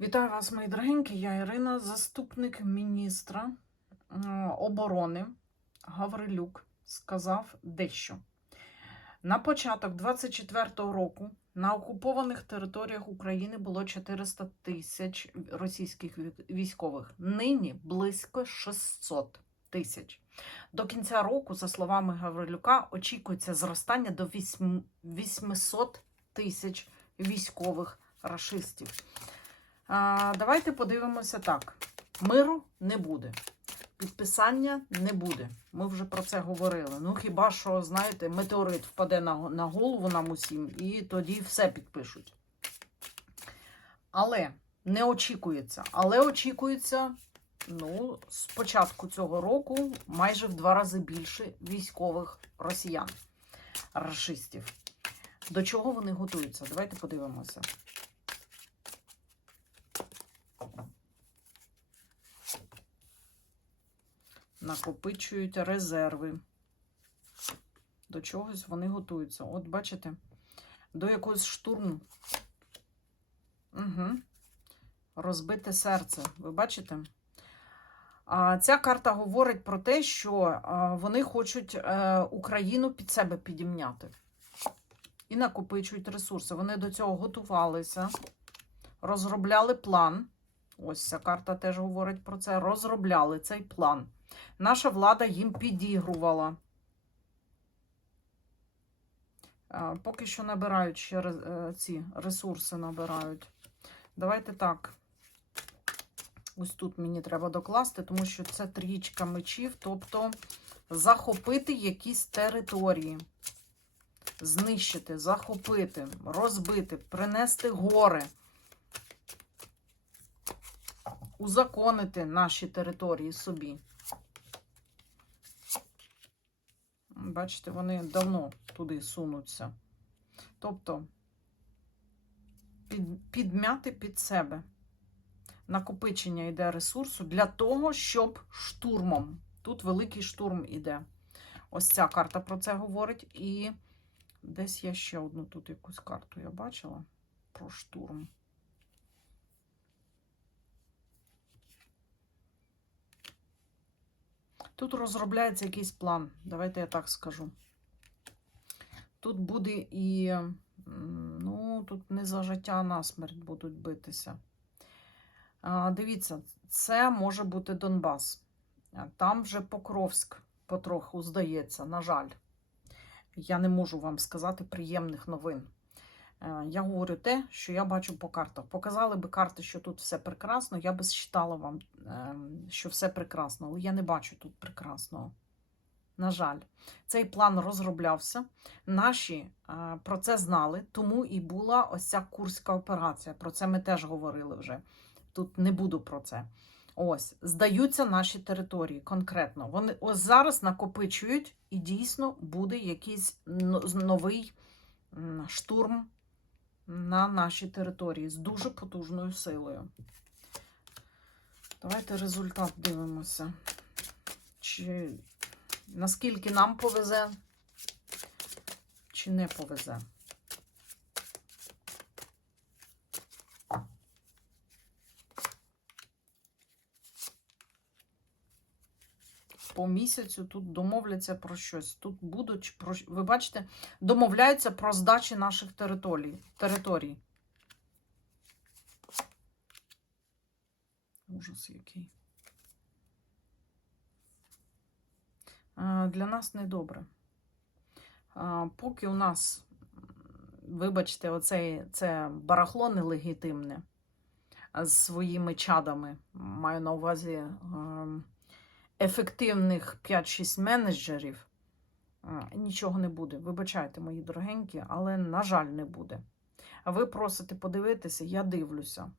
Вітаю вас, мої дорогенькі. Я Ірина, заступник міністра оборони Гаврилюк сказав дещо. На початок 24-го року на окупованих територіях України було 400 тисяч російських військових. Нині близько 600 тисяч. До кінця року, за словами Гаврилюка, очікується зростання до 800 тисяч військових рашистів. Давайте подивимося так: миру не буде, підписання не буде. Ми вже про це говорили. Ну хіба що, знаєте, метеорит впаде на, на голову нам усім, і тоді все підпишуть. Але не очікується. Але очікується, ну, з початку цього року майже в два рази більше військових росіян, рашистів. До чого вони готуються? Давайте подивимося. Накопичують резерви. До чогось вони готуються. От бачите, до якогось штурму. Угу. Розбите серце. Ви бачите? А ця карта говорить про те, що вони хочуть е, Україну під себе підімняти. І накопичують ресурси. Вони до цього готувалися, розробляли план. Ось ця карта теж говорить про це. Розробляли цей план. Наша влада їм підігрувала. Поки що набирають ще е, ці ресурси набирають. Давайте так. Ось тут мені треба докласти, тому що це трічка мечів, тобто захопити якісь території, знищити, захопити, розбити, принести гори, узаконити наші території собі. Бачите, вони давно туди сунуться. Тобто під, підмяти під себе. Накопичення йде ресурсу для того, щоб штурмом. Тут великий штурм іде. Ось ця карта про це говорить. І десь я ще одну тут якусь карту я бачила про штурм. Тут розробляється якийсь план. Давайте я так скажу. Тут буде і, ну, тут не за життя, а на смерть будуть битися. А, Дивіться, це може бути Донбас. Там вже Покровськ потроху здається, на жаль. Я не можу вам сказати приємних новин. Е, Я говорю те, що я бачу по картах. Показали би карти, що тут все прекрасно, я би считала вам, ем, що все прекрасно, але я не бачу тут прекрасного. На жаль, цей план розроблявся. Наші е, про це знали, тому і була ось ця курська операція. Про це ми теж говорили вже. Тут не буду про це. Ось, здаються наші території конкретно. Вони ось зараз накопичують, і дійсно буде якийсь новий штурм на нашій території з дуже потужною силою. Давайте результат дивимося. Чи наскільки нам повезе, чи не повезе. По місяцю тут домовляться про щось. Тут будуть про ви бачите, домовляються про здачі наших територій. територій. Ужас який. Для нас недобре. Поки у нас, вибачте, оце це барахло нелегітимне з своїми чадами, маю на увазі ем, ефективних 5-6 менеджерів, нічого не буде. Вибачайте, мої дорогенькі, але, на жаль, не буде. А ви просите подивитися, я дивлюся.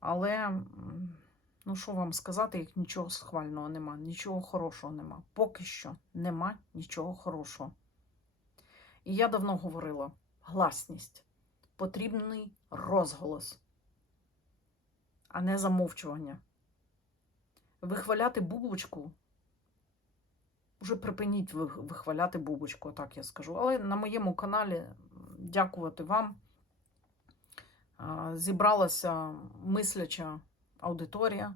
Але, ну що вам сказати, як нічого схвального нема, нічого хорошого нема. Поки що нема нічого хорошого. І я давно говорила: гласність. Потрібний розголос, а не замовчування. Вихваляти бубочку. Уже припиніть вихваляти бубочку, так я скажу. Але на моєму каналі дякувати вам зібралася мисляча аудиторія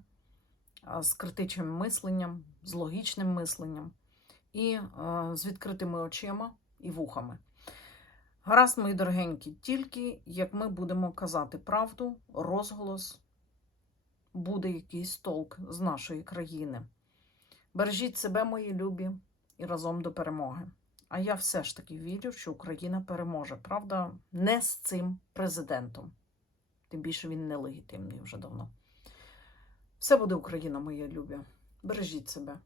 з критичним мисленням, з логічним мисленням і з відкритими очима і вухами. Гаразд, мої дорогенькі, тільки як ми будемо казати правду, розголос, буде якийсь толк з нашої країни. Бережіть себе, мої любі, і разом до перемоги. А я все ж таки вірю, що Україна переможе. Правда, не з цим президентом. Тим більше він нелегітимний вже давно. Все буде Україна, моє любі. Бережіть себе.